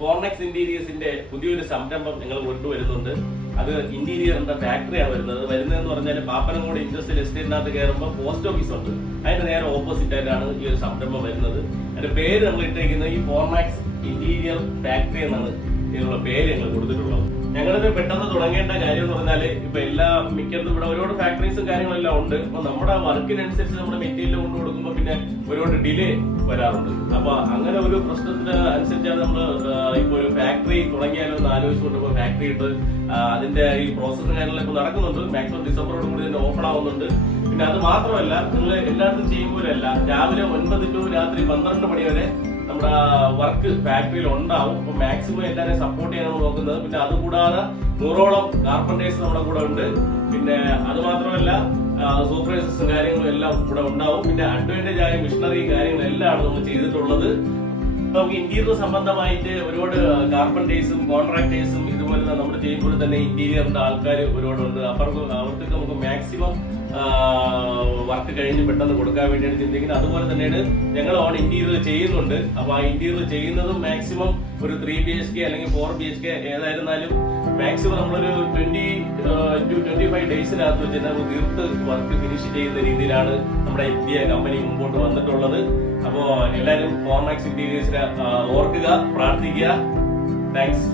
ഫോർനെക്സ് ഇന്റീരിയേഴ്സിന്റെ പുതിയൊരു സംരംഭം ഞങ്ങൾ കൊണ്ടുവരുന്നുണ്ട്. അത് ഇന്റീരിയറിന്റെ ഫാക്ടറിയാണ് വരുന്നതെന്ന് പറഞ്ഞാൽ പാപ്പനംകോട് ഇൻഡസ്ട്രിയൽ എസ്റ്റേറ്റിനകത്ത് കയറുമ്പോൾ പോസ്റ്റ് ഓഫീസ് ഉണ്ട്. അതിന്റെ നേരെ ഓപ്പോസിറ്റ് ആയിട്ടാണ് ഈ ഒരു സംരംഭം വരുന്നത്. അതിന്റെ പേര് നമ്മൾ ഇട്ടിരിക്കുന്നത് ഈ ഫോർനെക്സ് ഇന്റീരിയർ ഫാക്ടറി എന്നാണ് ഇതിനുള്ള പേര് ഞങ്ങൾ കൊടുത്തിട്ടുള്ളത്. ഞങ്ങളിത് പെട്ടെന്ന് തുടങ്ങേണ്ട കാര്യം എന്ന് പറഞ്ഞാല് ഇപ്പൊ മിക്കതും ഇവിടെ ഒരുപാട് ഫാക്ടറീസും കാര്യങ്ങളെല്ലാം ഉണ്ട്. അപ്പൊ നമ്മുടെ വർക്കിനനുസരിച്ച് നമ്മുടെ മെറ്റീരിയൽ കൊണ്ട് കൊടുക്കുമ്പോൾ പിന്നെ ഒരുപാട് ഡിലേ വരാറുണ്ട്. അപ്പൊ അങ്ങനെ ഒരു പ്രശ്നത്തിന് അനുസരിച്ചാണ് നമ്മൾ ഇപ്പൊ ഒരു ഫാക്ടറി തുടങ്ങിയാലോ എന്ന് ആലോചിച്ചുകൊണ്ട് ഫാക്ടറി ഇട്ട് അതിന്റെ ഈ പ്രോസസ്സും കാര്യങ്ങളൊക്കെ നടക്കുന്നുണ്ട്. മാക്സിമം ഡിസംബറോട് കൂടി തന്നെ ഓപ്പൺ ആവുന്നുണ്ട്. പിന്നെ അത് മാത്രമല്ല, നിങ്ങൾ എല്ലായിടത്തും ചെയ്യുമ്പോഴല്ല, രാവിലെ 9 to രാത്രി 12 മണി വരെ നമ്മുടെ വർക്ക് ഫാക്ടറിയിൽ ഉണ്ടാവും. അപ്പൊ മാക്സിമം എല്ലാവരെയും സപ്പോർട്ട് ചെയ്യാനാണ് നോക്കുന്നത്. പിന്നെ അതുകൂടാതെ 100ഓളം കാർപ്പന്റേഴ്സ് നമ്മുടെ കൂടെ ഉണ്ട്. പിന്നെ അത് മാത്രമല്ല, സൂപ്പർവൈസേഴ്സും കാര്യങ്ങളും എല്ലാം ഇവിടെ ഉണ്ടാവും. പിന്നെ അഡ്വാൻറ്റേജ് ആയ മിഷനറി കാര്യങ്ങളെല്ലാം നമ്മൾ ചെയ്തിട്ടുള്ളത്. നമുക്ക് ഇന്റീരിയർ സംബന്ധമായിട്ട് ഒരുപാട് കാർപ്പന്റേഴ്സും കോൺട്രാക്ടേഴ്സും ഇതുപോലെ നമ്മൾ ചെയ്യുമ്പോൾ തന്നെ ഇന്റീരിയറിന്റെ ആൾക്കാർ ഒരുപാടുണ്ട്. അവർക്ക് നമുക്ക് മാക്സിമം വർക്ക് കഴിഞ്ഞ് പെട്ടെന്ന് കൊടുക്കാൻ വേണ്ടിയാണ് ചിന്തിക്കുന്നത്. അതുപോലെ തന്നെയാണ് ഞങ്ങൾ ഓൺ ഇന്റീരിയർ ചെയ്യുന്നുണ്ട്. അപ്പൊ ആ ഇന്റീരിയർ ചെയ്യുന്നതും മാക്സിമം ഒരു 3 BHK അല്ലെങ്കിൽ 4 BHK ഏതായിരുന്നാലും മാക്സിമം നമ്മളൊരു 20 to 25 ഡേയ്സിനകത്ത് വെച്ച് നമുക്ക് തീർത്ത് വർക്ക് ഫിനിഷ് ചെയ്യുന്ന രീതിയിലാണ് നമ്മുടെ ഇന്ത്യ കമ്പനി മുമ്പോട്ട് വന്നിട്ടുള്ളത്. അപ്പോ എല്ലാവരും ഫോർനെക്സ് ഇന്റീരിയേഴ്സിനെ ഓർക്കുക, പ്രാർത്ഥിക്കുക. താങ്ക്സ്.